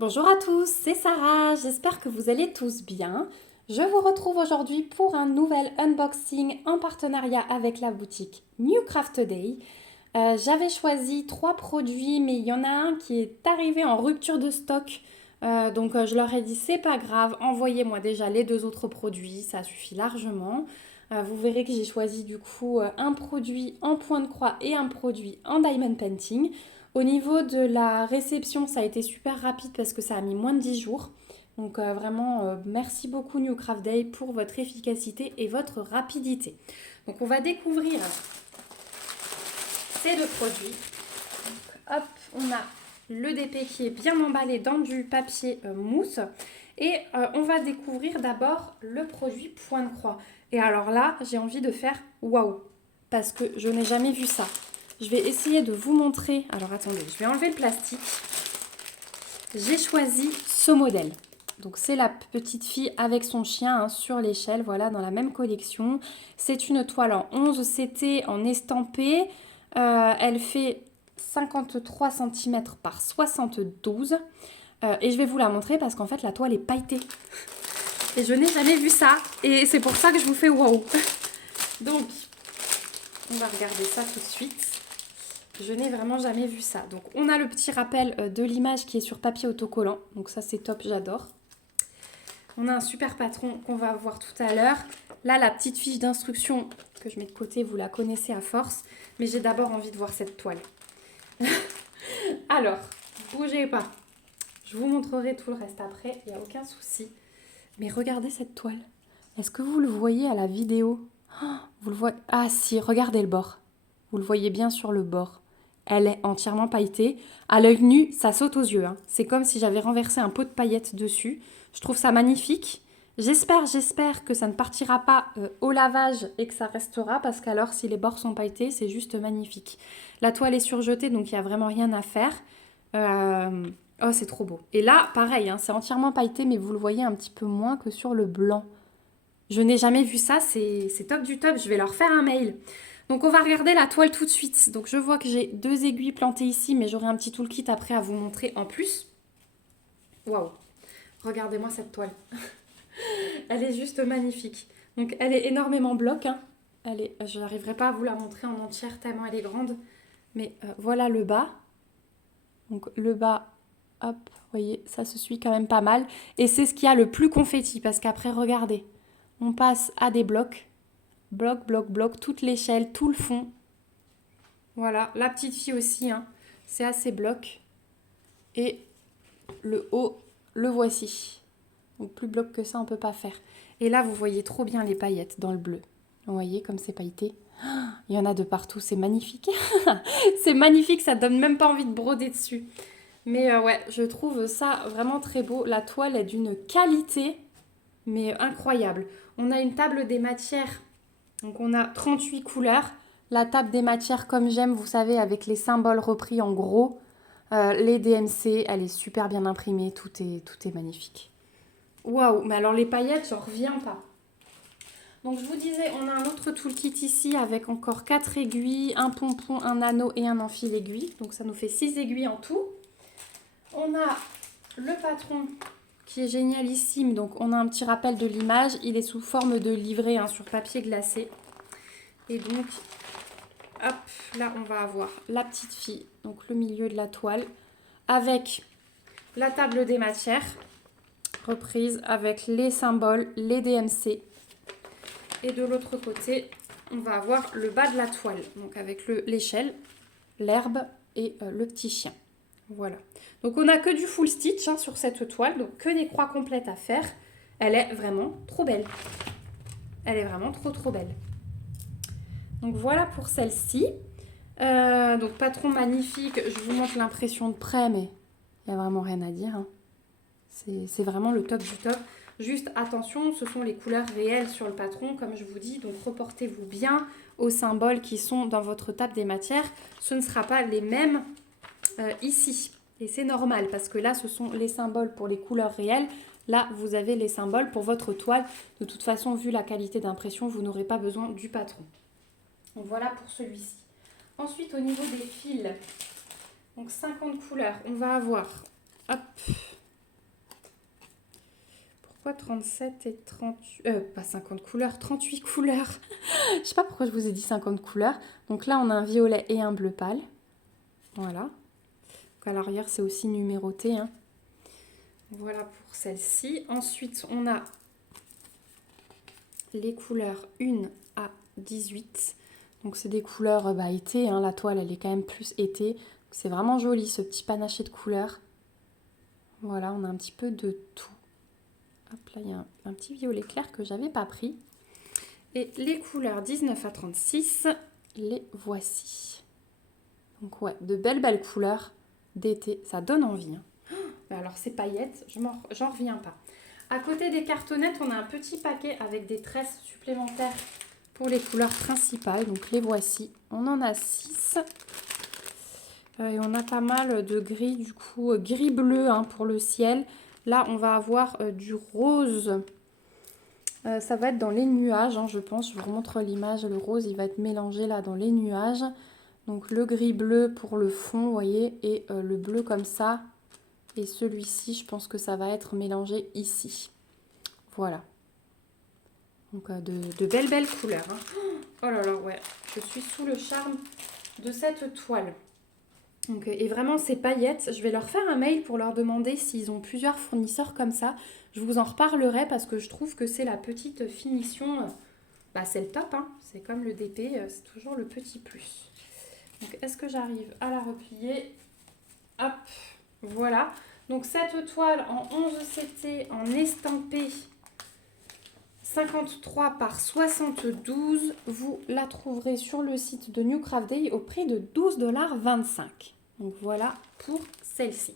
Bonjour à tous, c'est Sarah, j'espère que vous allez tous bien. Je vous retrouve aujourd'hui pour un nouvel unboxing en partenariat avec la boutique New Craft Day. J'avais choisi 3 produits, mais il y en a un qui est arrivé en rupture de stock. Donc je leur ai dit c'est pas grave, envoyez-moi déjà les 2 autres produits, ça suffit largement. Vous verrez que j'ai choisi du coup un produit en point de croix et un produit en diamond painting. Au niveau de la réception, ça a été super rapide parce que ça a mis moins de 10 jours. Donc vraiment, merci beaucoup New Craft Day pour votre efficacité et votre rapidité. Donc on va découvrir ces 2 produits. Donc, hop, on a le DP qui est bien emballé dans du papier mousse. Et on va découvrir d'abord le produit point de croix. Et alors là, j'ai envie de faire waouh, parce que je n'ai jamais vu ça. Je vais essayer de vous montrer. Alors attendez, je vais enlever le plastique. J'ai choisi ce modèle. Donc c'est la petite fille avec son chien sur l'échelle, voilà, dans la même collection. C'est une toile en 11 CT en estampé. Elle fait 53 cm par 72. Et je vais vous la montrer parce qu'en fait la toile est pailletée. Et je n'ai jamais vu ça. Et c'est pour ça que je vous fais waouh. Donc, on va regarder ça tout de suite. Je n'ai vraiment jamais vu ça. Donc on a le petit rappel de l'image qui est sur papier autocollant. Donc ça c'est top, j'adore. On a un super patron qu'on va voir tout à l'heure. Là la petite fiche d'instruction que je mets de côté, vous la connaissez à force. Mais j'ai d'abord envie de voir cette toile. Alors, bougez pas. Je vous montrerai tout le reste après, il n'y a aucun souci. Mais regardez cette toile. Est-ce que vous le voyez à la vidéo? Vous le voyez? Ah si, regardez le bord. Vous le voyez bien sur le bord. Elle est entièrement pailletée. À l'œil nu, ça saute aux yeux. C'est comme si j'avais renversé un pot de paillettes dessus. Je trouve ça magnifique. J'espère que ça ne partira pas au lavage et que ça restera parce qu'alors si les bords sont pailletés, c'est juste magnifique. La toile est surjetée donc il n'y a vraiment rien à faire. Oh, c'est trop beau. Et là, pareil, c'est entièrement pailleté mais vous le voyez un petit peu moins que sur le blanc. Je n'ai jamais vu ça, c'est top du top. Je vais leur faire un mail. Donc on va regarder la toile tout de suite. Donc je vois que j'ai 2 aiguilles plantées ici, mais j'aurai un petit toolkit après à vous montrer en plus. Waouh, regardez-moi cette toile. Elle est juste magnifique. Donc elle est énormément bloc. Je n'arriverai pas à vous la montrer en entière tellement elle est grande. Mais voilà le bas. Donc le bas, hop, vous voyez, ça se suit quand même pas mal. Et c'est ce qui a le plus confetti parce qu'après, regardez, on passe à des blocs. Bloc, bloc, bloc, toute l'échelle, tout le fond. Voilà, la petite fille aussi, c'est assez bloc. Et le haut, le voici. Donc plus bloc que ça, on ne peut pas faire. Et là, vous voyez trop bien les paillettes dans le bleu. Vous voyez comme c'est pailleté. Il y en a de partout, c'est magnifique. C'est magnifique, ça donne même pas envie de broder dessus. Mais ouais, je trouve ça vraiment très beau. La toile est d'une qualité, mais incroyable. On a une table des matières. Donc on a 38 couleurs. La table des matières comme j'aime, vous savez, avec les symboles repris en gros. Les DMC, elle est super bien imprimée, tout est magnifique. Waouh, mais alors les paillettes, j'en reviens pas. Donc je vous disais, on a un autre toolkit ici avec encore 4 aiguilles, un pompon, un anneau et un enfil aiguille. Donc ça nous fait 6 aiguilles en tout. On a le patron qui est génialissime. Donc on a un petit rappel de l'image. Il est sous forme de livret sur papier glacé. Et donc, hop, là on va avoir la petite fille, donc le milieu de la toile, avec la table des matières, reprise avec les symboles, les DMC. Et de l'autre côté, on va avoir le bas de la toile, donc avec l'échelle, l'herbe et le petit chien. Voilà. Donc on n'a que du full stitch sur cette toile, donc que des croix complètes à faire. Elle est vraiment trop belle. Elle est vraiment trop belle. Donc voilà pour celle-ci. Donc patron magnifique, je vous montre l'impression de près, mais il n'y a vraiment rien à dire. C'est vraiment le top du top. Juste attention, ce sont les couleurs réelles sur le patron, comme je vous dis. Donc reportez-vous bien aux symboles qui sont dans votre table des matières. Ce ne sera pas les mêmes ici. Et c'est normal parce que là, ce sont les symboles pour les couleurs réelles. Là, vous avez les symboles pour votre toile. De toute façon, vu la qualité d'impression, vous n'aurez pas besoin du patron. Donc voilà pour celui-ci. Ensuite, au niveau des fils, donc 50 couleurs, on va avoir, hop, 37 et 38... pas 50 couleurs, 38 couleurs. Je sais pas pourquoi je vous ai dit 50 couleurs. Donc là, on a un violet et un bleu pâle. Voilà. Donc à l'arrière, c'est aussi numéroté, hein. Voilà pour celle-ci. Ensuite, on a les couleurs 1 à 18. Donc c'est des couleurs été, hein. La toile, elle est quand même plus été. C'est vraiment joli, ce petit panaché de couleurs. Voilà, on a un petit peu de tout. Hop, là, il y a un petit violet clair que j'avais pas pris. Et les couleurs 19 à 36, les voici. Donc ouais, de belles couleurs d'été. Ça donne envie, hein. Mais alors ces paillettes, j'en reviens pas. À côté des cartonnettes, on a un petit paquet avec des tresses supplémentaires pour les couleurs principales. Donc les voici. On en a 6. Et on a pas mal de gris, du coup, gris-bleu, hein, pour le ciel. Là, on va avoir du rose. Ça va être dans les nuages, hein, je pense. Je vous remontre l'image. Le rose, il va être mélangé là dans les nuages. Donc le gris-bleu pour le fond, vous voyez, et le bleu comme ça. Et celui-ci, je pense que ça va être mélangé ici. Voilà. Donc de belles couleurs, hein. Oh là là, ouais. Je suis sous le charme de cette toile. Donc, et vraiment, ces paillettes, je vais leur faire un mail pour leur demander s'ils ont plusieurs fournisseurs comme ça. Je vous en reparlerai parce que je trouve que c'est la petite finition. C'est le top, hein. C'est comme le DP, c'est toujours le petit plus. Donc, est-ce que j'arrive à la replier? Hop, voilà. Donc, cette toile en 11 CT en estampé 53 par 72, vous la trouverez sur le site de New Craft Day au prix de 12,25 $. Donc voilà pour celle-ci.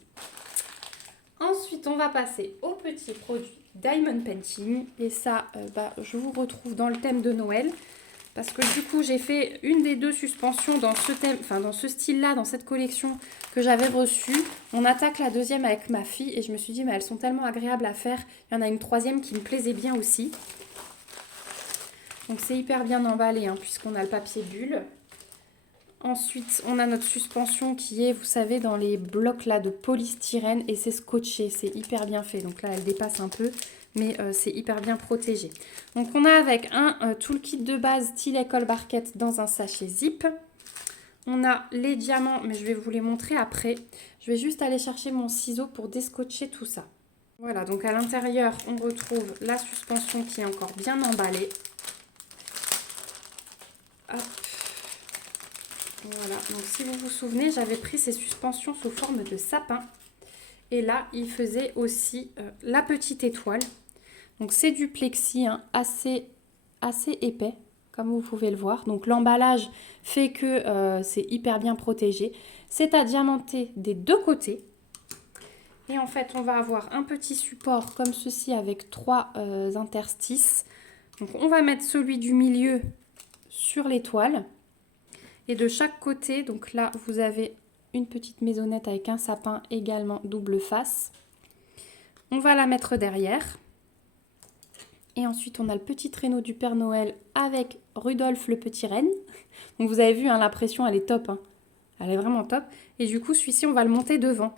Ensuite, on va passer au petit produit Diamond Painting. Et ça, je vous retrouve dans le thème de Noël. Parce que du coup, j'ai fait une des deux suspensions dans ce thème, dans ce style-là, dans cette collection que j'avais reçue. On attaque la deuxième avec ma fille et je me suis dit, mais elles sont tellement agréables à faire. Il y en a une troisième qui me plaisait bien aussi. Donc c'est hyper bien emballé, hein, puisqu'on a le papier bulle. Ensuite, on a notre suspension qui est, vous savez, dans les blocs là de polystyrène et c'est scotché. C'est hyper bien fait. Donc là, elle dépasse un peu, mais c'est hyper bien protégé. Donc on a avec un toolkit de base style école barquette dans un sachet zip. On a les diamants, mais je vais vous les montrer après. Je vais juste aller chercher mon ciseau pour descotcher tout ça. Voilà, donc à l'intérieur, on retrouve la suspension qui est encore bien emballée. Hop. Voilà, donc si vous vous souvenez, j'avais pris ces suspensions sous forme de sapin. Et là, il faisait aussi la petite étoile. Donc c'est du plexi, hein, assez épais, comme vous pouvez le voir. Donc l'emballage fait que c'est hyper bien protégé. C'est à diamanter des deux côtés. Et en fait, on va avoir un petit support comme ceci avec 3 interstices. Donc on va mettre celui du milieu sur l'étoile. Et de chaque côté, donc là, vous avez une petite maisonnette avec un sapin également double face. On va la mettre derrière. Et ensuite, on a le petit traîneau du Père Noël avec Rudolph le petit renne. Donc vous avez vu, hein, la pression, elle est top, hein. Elle est vraiment top. Et du coup, celui-ci, on va le monter devant.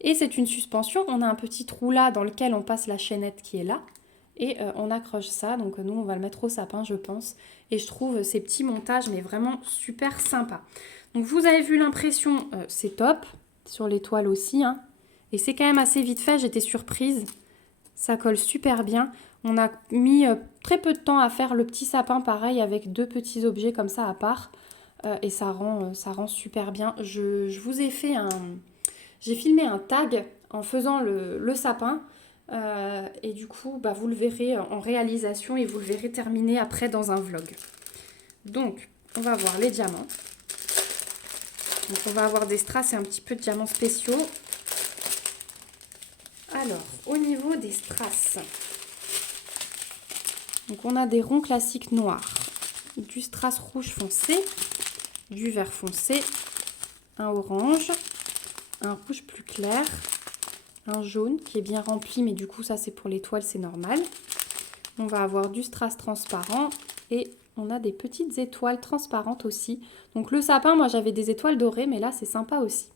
Et c'est une suspension. On a un petit trou là dans lequel on passe la chaînette qui est là. Et on accroche ça, donc nous on va le mettre au sapin je pense. Et je trouve ces petits montages mais vraiment super sympa. Donc vous avez vu l'impression, c'est top. Sur l'étoile aussi, hein. Et c'est quand même assez vite fait, j'étais surprise. Ça colle super bien. On a mis très peu de temps à faire le petit sapin pareil avec 2 petits objets comme ça à part. Et ça rend super bien. Je vous ai fait j'ai filmé un tag en faisant le sapin. Et du coup, vous le verrez en réalisation et vous le verrez terminé après dans un vlog. Donc, on va voir les diamants. Donc, on va avoir des strass et un petit peu de diamants spéciaux. Alors, au niveau des strass, donc on a des ronds classiques noirs, du strass rouge foncé, du vert foncé, un orange, un rouge plus clair, un jaune qui est bien rempli, mais du coup ça c'est pour l'étoile, c'est normal. On va avoir du strass transparent et on a des petites étoiles transparentes aussi. Donc le sapin, moi j'avais des étoiles dorées, mais là c'est sympa aussi.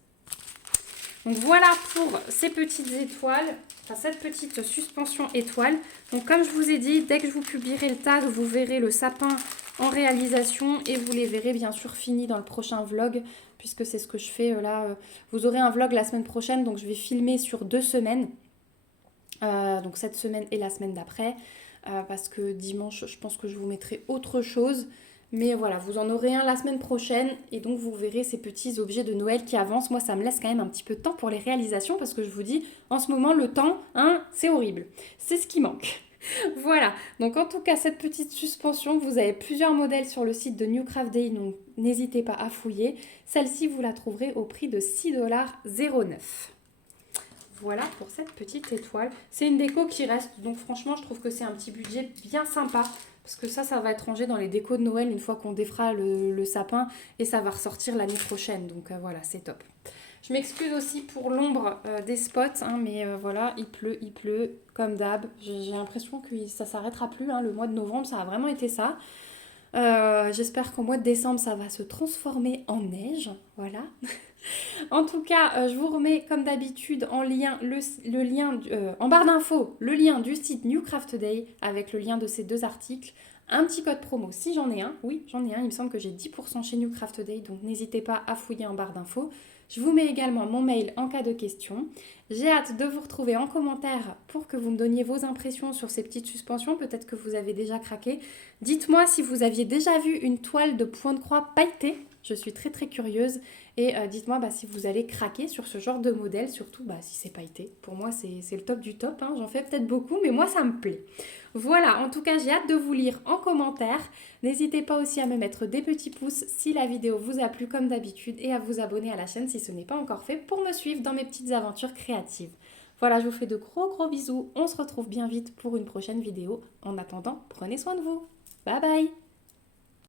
Donc voilà pour ces petites étoiles, enfin cette petite suspension étoile. Donc comme je vous ai dit, dès que je vous publierai le tag, vous verrez le sapin en réalisation et vous les verrez bien sûr finis dans le prochain vlog, puisque c'est ce que je fais là. Vous aurez un vlog la semaine prochaine, donc je vais filmer sur 2 semaines. Donc cette semaine et la semaine d'après, parce que dimanche, je pense que je vous mettrai autre chose. Mais voilà, vous en aurez un la semaine prochaine et donc vous verrez ces petits objets de Noël qui avancent. Moi, ça me laisse quand même un petit peu de temps pour les réalisations parce que je vous dis, en ce moment, le temps, hein, c'est horrible. C'est ce qui manque. Voilà, donc en tout cas, cette petite suspension, vous avez plusieurs modèles sur le site de New Craft Day, donc n'hésitez pas à fouiller. Celle-ci, vous la trouverez au prix de 6,09 $. Voilà pour cette petite étoile. C'est une déco qui reste, donc franchement, je trouve que c'est un petit budget bien sympa. Parce que ça va être rangé dans les décos de Noël une fois qu'on défera le sapin. Et ça va ressortir l'année prochaine. Donc voilà, c'est top. Je m'excuse aussi pour l'ombre des spots. Hein, mais voilà, il pleut, comme d'hab. J'ai l'impression que ça ne s'arrêtera plus. Hein, le mois de novembre, ça a vraiment été ça. J'espère qu'au mois de décembre, ça va se transformer en neige. Voilà. En tout cas, je vous remets comme d'habitude en lien le lien en barre d'infos, le lien du site New Craft Day avec le lien de ces 2 articles. Un petit code promo si j'en ai un. Oui, j'en ai un. Il me semble que j'ai 10% chez New Craft Day, donc n'hésitez pas à fouiller en barre d'infos. Je vous mets également mon mail en cas de question. J'ai hâte de vous retrouver en commentaire pour que vous me donniez vos impressions sur ces petites suspensions. Peut-être que vous avez déjà craqué. Dites-moi si vous aviez déjà vu une toile de point de croix pailletée. Je suis très très curieuse. Et dites-moi si vous allez craquer sur ce genre de modèle, surtout si c'est pailleté. Pour moi, c'est le top du top. Hein. J'en fais peut-être beaucoup, mais moi, ça me plaît. Voilà, en tout cas, j'ai hâte de vous lire en commentaire. N'hésitez pas aussi à me mettre des petits pouces si la vidéo vous a plu comme d'habitude et à vous abonner à la chaîne si ce n'est pas encore fait pour me suivre dans mes petites aventures créatives. Voilà, je vous fais de gros bisous. On se retrouve bien vite pour une prochaine vidéo. En attendant, prenez soin de vous. Bye bye!